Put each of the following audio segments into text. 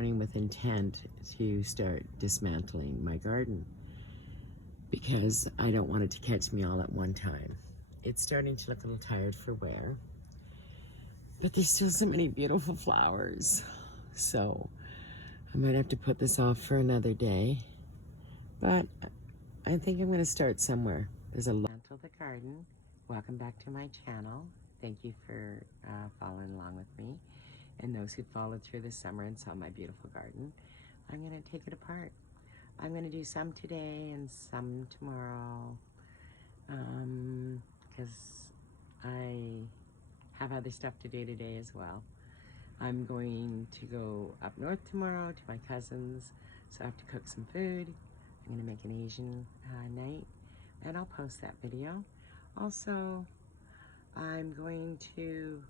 With intent to start dismantling my garden because I don't want it to catch me all at one time. It's starting to look a little tired for wear, but there's still so many beautiful flowers. So I might have to put this off for another day, but I think I'm going to start somewhere. There's a lot. The garden. Welcome back to my channel. Thank you for following along with me. And those who followed through the summer and saw my beautiful garden. I'm going to take it apart. I'm going to do some today and some tomorrow because I have other stuff to do today as well. I'm going to go up north tomorrow to my cousin's, so I have to cook some food. I'm going to make an Asian night, and I'll post that video. Also, I'm going to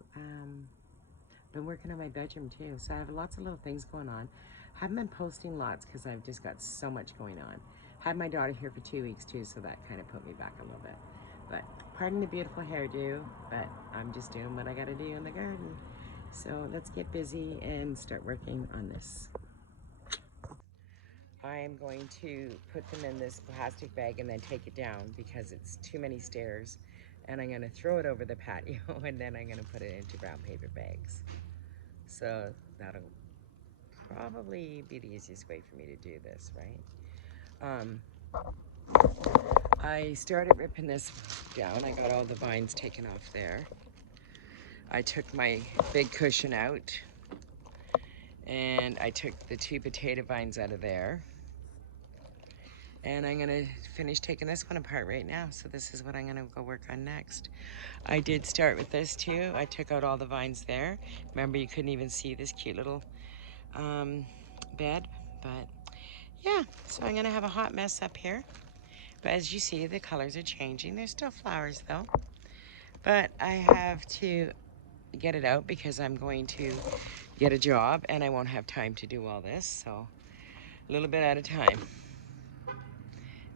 been working on my bedroom too, so I have lots of little things going on. Haven't been posting lots because I've just got so much going on. Had my daughter here for 2 weeks too, so that kind of put me back a little bit. But pardon the beautiful hairdo, but I'm just doing what I gotta do in the garden. So let's get busy and start working on this. I am going to put them in this plastic bag and then take it down because it's too many stairs. And I'm gonna throw it over the patio and then I'm gonna put it into brown paper bags. So that'll probably be the easiest way for me to do this, right? I started ripping this down. I got all the vines taken off there. I took my big cushion out and I took the 2 potato vines out of there. And I'm gonna finish taking this one apart right now. So this is what I'm gonna go work on next. I did start with this too. I took out all the vines there. Remember, you couldn't even see this cute little bed, but yeah, so I'm gonna have a hot mess up here. But as you see, the colors are changing. There's still flowers though. But I have to get it out because I'm going to get a job and I won't have time to do all this. So a little bit at a time.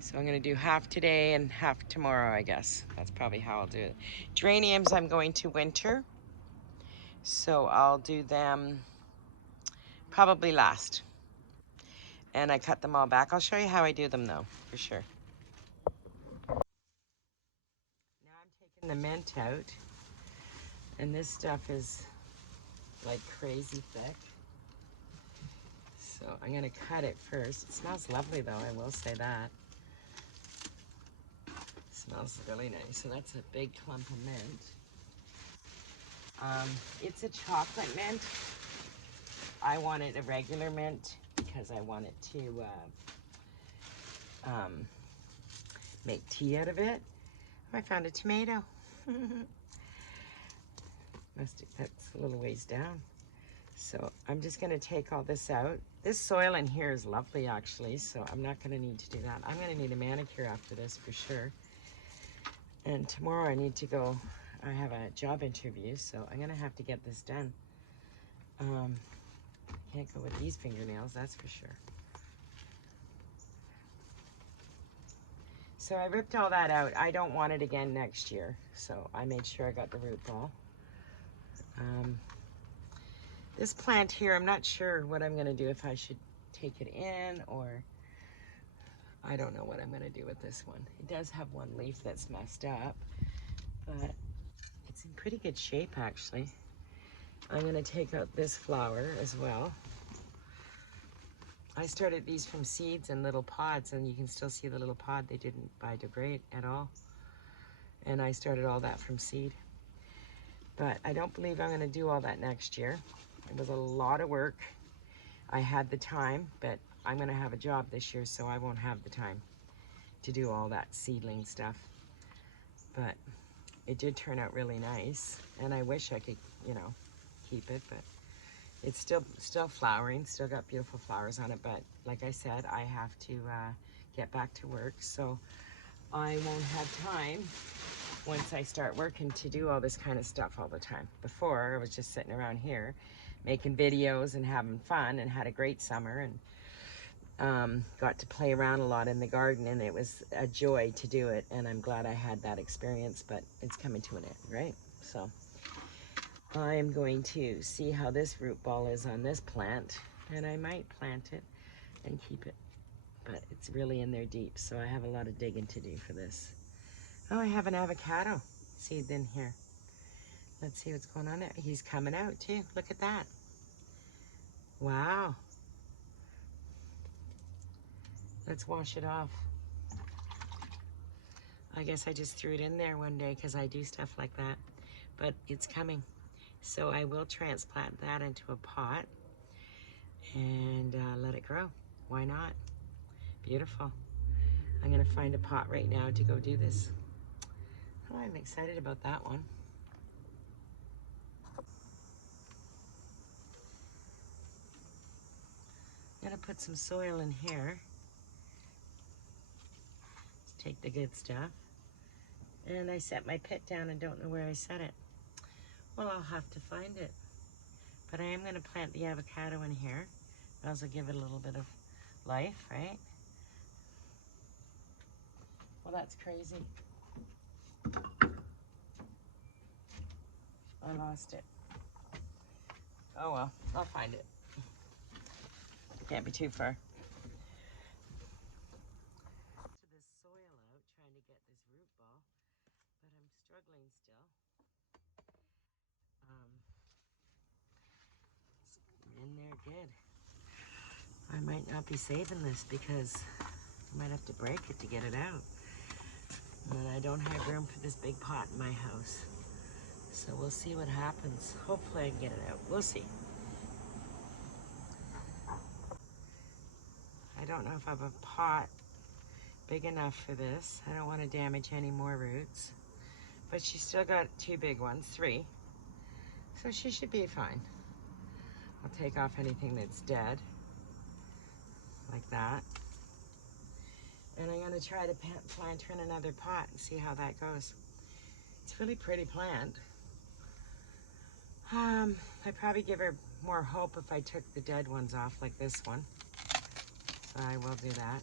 So I'm gonna do half today and half tomorrow, I guess. That's probably how I'll do it. Geraniums, I'm going to winter. So I'll do them probably last. And I cut them all back. I'll show you how I do them though, for sure. Now I'm taking the mint out. And this stuff is like crazy thick. So I'm gonna cut it first. It smells lovely though, I will say that. It smells really nice. So that's a big clump of mint. It's a chocolate mint. I wanted a regular mint because I wanted to make tea out of it. Oh, I found a tomato. That's a little ways down. So I'm just gonna take all this out. This soil in here is lovely actually, so I'm not gonna need to do that. I'm gonna need a manicure after this for sure. And tomorrow I need to go, I have a job interview, so I'm gonna have to get this done. Can't go with these fingernails, that's for sure. So I ripped all that out. I don't want it again next year, so I made sure I got the root ball. This plant here, I'm not sure what I'm gonna do, if I should take it in or I don't know what I'm gonna do with this one. It does have one leaf that's messed up, but it's in pretty good shape actually. I'm gonna take out this flower as well. I started these from seeds and little pods, and you can still see the little pod. They didn't biodegrade at all. And I started all that from seed. But I don't believe I'm gonna do all that next year. It was a lot of work. I had the time, but I'm gonna have a job this year, so I won't have the time to do all that seedling stuff. But it did turn out really nice, and I wish I could, you know, keep it, but it's still flowering, still got beautiful flowers on it, but like I said, I have to get back to work, so I won't have time once I start working to do all this kind of stuff all the time. Before, I was just sitting around here making videos and having fun and had a great summer and got to play around a lot in the garden, and it was a joy to do it, and I'm glad I had that experience, but it's coming to an end, right? So I'm going to see how this root ball is on this plant, and I might plant it and keep it, but it's really in there deep, so I have a lot of digging to do for this. Oh, I have an avocado seed in here. Let's see what's going on there. He's coming out too. Look at that. Wow. Let's wash it off. I guess I just threw it in there one day because I do stuff like that, but it's coming. So I will transplant that into a pot and let it grow. Why not? Beautiful. I'm gonna find a pot right now to go do this. Oh, I'm excited about that one. I'm gonna put some soil in here. Let's take the good stuff. And I set my pit down and don't know where I set it. Well, I'll have to find it. But I am gonna plant the avocado in here. I also give it a little bit of life, right? Well, that's crazy. I lost it. Oh well, I'll find it. Can't be too far. To this soil out, trying to get this root ball, but I'm struggling still. It's in there good. I might not be saving this because I might have to break it to get it out. And I don't have room for this big pot in my house. So we'll see what happens. Hopefully I can get it out. We'll see. I don't know if I have a pot big enough for this. I don't want to damage any more roots. But she's still got 2 big ones, 3. So she should be fine. I'll take off anything that's dead, like that. And I'm gonna try to plant her in another pot and see how that goes. It's a really pretty plant. I'd probably give her more hope if I took the dead ones off like this one. So I will do that.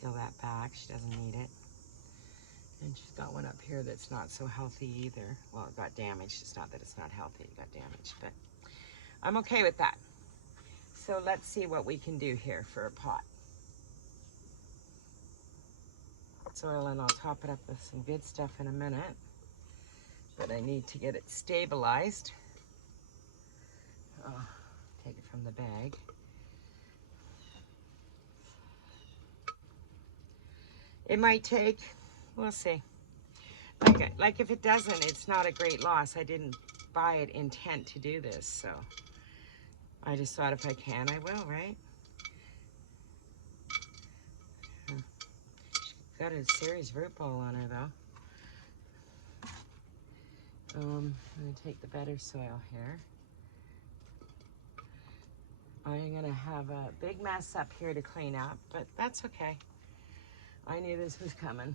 Peel that back, she doesn't need it. And she's got one up here that's not so healthy either. Well, it got damaged. It's not that it's not healthy, it got damaged, but I'm okay with that. So let's see what we can do here for a pot. Soil, and I'll top it up with some good stuff in a minute. But I need to get it stabilized. Take it from the bag. It might take, we'll see. Like if it doesn't, it's not a great loss. I didn't buy it intent to do this, so I just thought if I can, I will, right? She's got a serious root ball on her though. I'm gonna take the better soil here. I'm gonna have a big mess up here to clean up, but that's okay. I knew this was coming.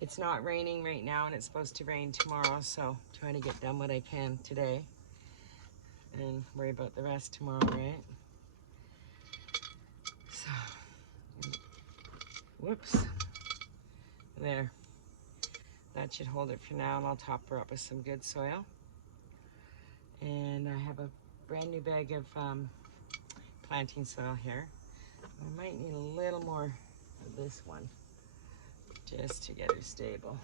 It's not raining right now and it's supposed to rain tomorrow, so trying to get done what I can today and worry about the rest tomorrow, right? So, whoops. There. That should hold it for now, and I'll top her up with some good soil. And I have a brand new bag of planting soil here. I might need a little more of this one just to get her stable.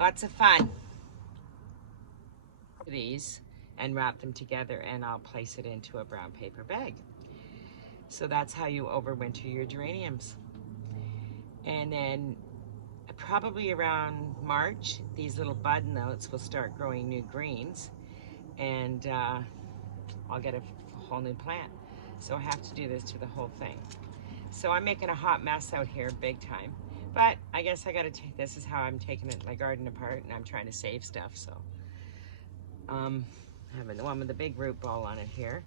Lots of fun. These and wrap them together, and I'll place it into a brown paper bag. So that's how you overwinter your geraniums. And then probably around March, these little bud notes will start growing new greens, and I'll get a whole new plant. So I have to do this to the whole thing. So I'm making a hot mess out here, big time. But I guess I gotta take, this is how I'm taking my garden apart, and I'm trying to save stuff, so. I have the one with the big root ball on it here.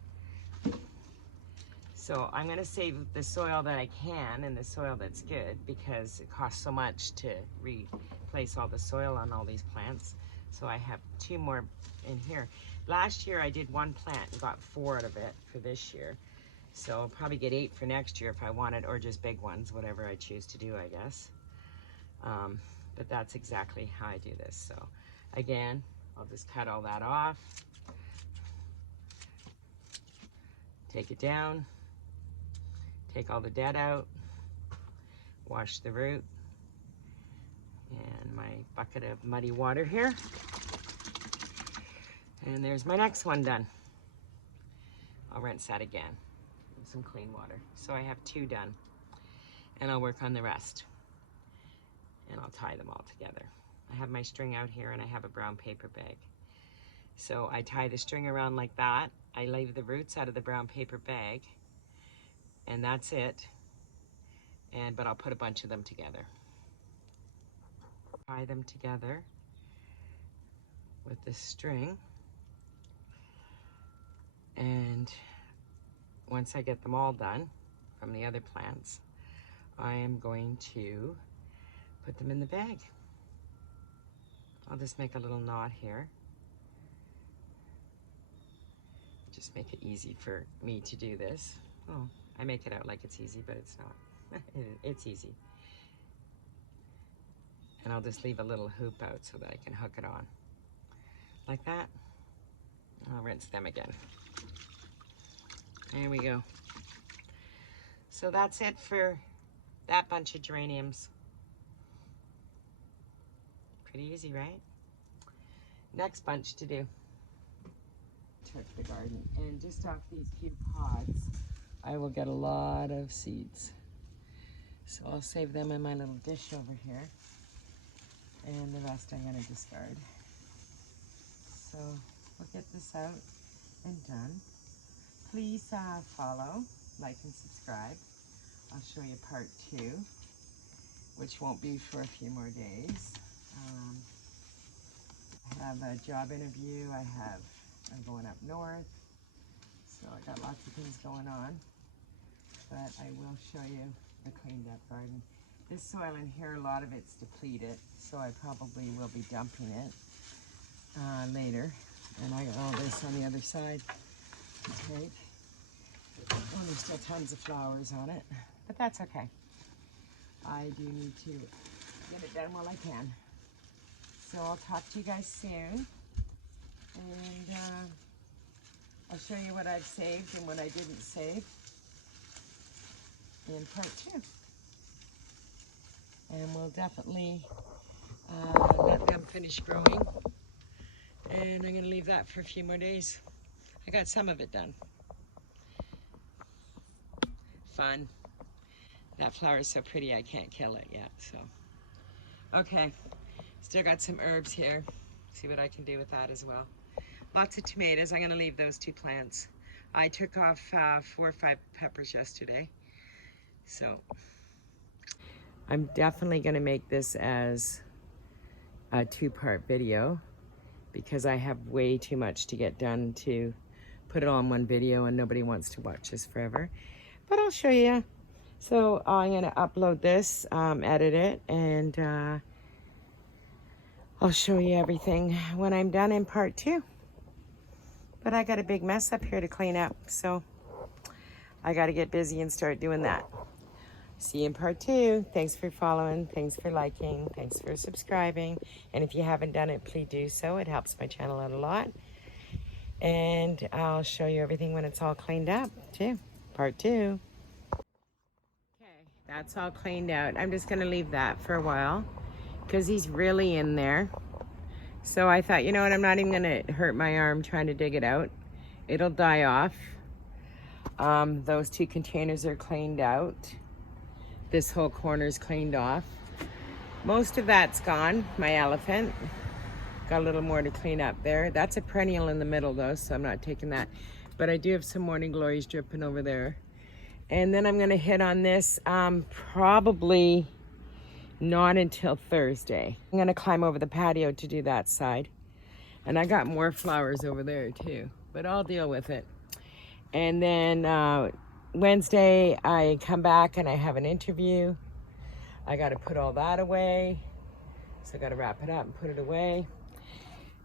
So I'm gonna save the soil that I can and the soil that's good, because it costs so much to replace all the soil on all these plants. So I have 2 more in here. Last year I did 1 plant and got 4 out of it for this year. So I'll probably get 8 for next year if I want it, or just big ones, whatever I choose to do, I guess. but that's exactly how I do this. So again, I'll just cut all that off, take it down, take all the dead out, wash the root, and my bucket of muddy water here. And there's my next one done. I'll rinse that again with some clean water. So I have 2 done, and I'll work on the rest. And I'll tie them all together. I have my string out here and I have a brown paper bag. So I tie the string around like that. I leave the roots out of the brown paper bag, and that's it. But I'll put a bunch of them together. Tie them together with this string. And once I get them all done from the other plants, I am going to put them in the bag. I'll just make a little knot here. Just make it easy for me to do this. Oh, I make it out like it's easy, but it's not. It's easy. And I'll just leave a little hoop out so that I can hook it on. Like that. I'll rinse them again. There we go. So that's it for that bunch of geraniums. Pretty easy, right? Next bunch to do. Took the garden, and just off these few pods, I will get a lot of seeds. So I'll save them in my little dish over here, and the rest I'm going to discard. So we'll get this out and done. Please follow, like, and subscribe. I'll show you part 2, which won't be for a few more days. I have a job interview. I'm going up north. So I got lots of things going on. But I will show you the cleaned up garden. This soil in here, a lot of it's depleted, so I probably will be dumping it later. And I got all this on the other side to take. Oh, there's still tons of flowers on it, but that's okay. I do need to get it done while I can. So I'll talk to you guys soon, and I'll show you what I've saved and what I didn't save in part 2. And we'll definitely let them finish growing. And I'm going to leave that for a few more days. I got some of it done. Fun. That flower is so pretty I can't kill it yet. So, okay. Still got some herbs here. See what I can do with that as well. Lots of tomatoes. I'm going to leave those 2 plants. I took off 4 or 5 peppers yesterday. So I'm definitely going to make this as a 2-part video, because I have way too much to get done to put it all in one video, and nobody wants to watch this forever. But I'll show you. So I'm going to upload this, edit it, and I'll show you everything when I'm done in part 2. But I got a big mess up here to clean up, so I got to get busy and start doing that. See you in part 2. Thanks for following, thanks for liking, thanks for subscribing. And if you haven't done it, please do so. It helps my channel out a lot. And I'll show you everything when it's all cleaned up too. Part 2. Okay, that's all cleaned out. I'm just gonna leave that for a while because he's really in there. So I thought, you know what, I'm not even gonna hurt my arm trying to dig it out. It'll die off. Those 2 containers are cleaned out. This whole corner is cleaned off. Most of that's gone. My elephant. Got a little more to clean up there. That's a perennial in the middle though, so I'm not taking that. But I do have some morning glories dripping over there. And then I'm gonna hit on this probably not until Thursday. I'm gonna climb over the patio to do that side. And I got more flowers over there too, but I'll deal with it. And then Wednesday, I come back and I have an interview. I got to put all that away. So I got to wrap it up and put it away.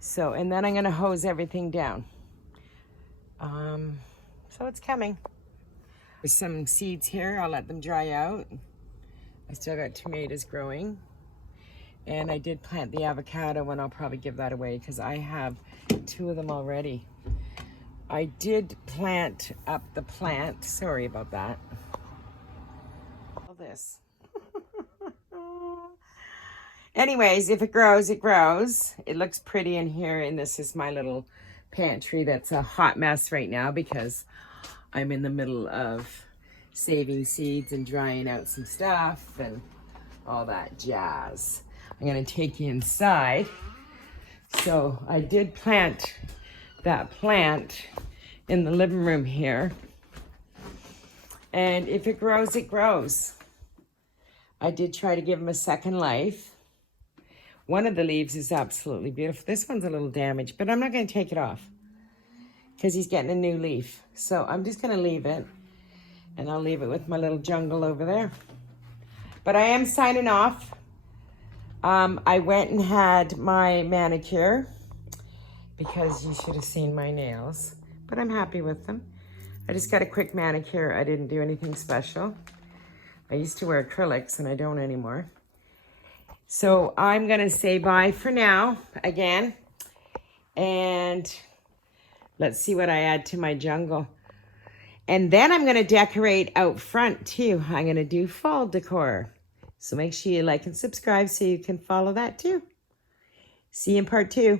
So, and then I'm going to hose everything down. So it's coming. There's some seeds here. I'll let them dry out. I still got tomatoes growing. And I did plant the avocado, and I'll probably give that away because I have 2 of them already. I did plant up the plant. Sorry about that. All this. Anyways, if it grows, it grows. It looks pretty in here, and this is my little pantry that's a hot mess right now because I'm in the middle of saving seeds and drying out some stuff and all that jazz. I'm gonna take you inside. So I did plant that plant in the living room here. And if it grows, it grows. I did try to give him a second life. One of the leaves is absolutely beautiful. This one's a little damaged, but I'm not gonna take it off because he's getting a new leaf. So I'm just gonna leave it, and I'll leave it with my little jungle over there. But I am signing off. I went and had my manicure because you should have seen my nails, but I'm happy with them. I just got a quick manicure. I didn't do anything special. I used to wear acrylics and I don't anymore. So I'm gonna say bye for now again, and let's see what I add to my jungle. And then I'm gonna decorate out front too. I'm gonna do fall decor. So make sure you like and subscribe so you can follow that too. See you in part 2.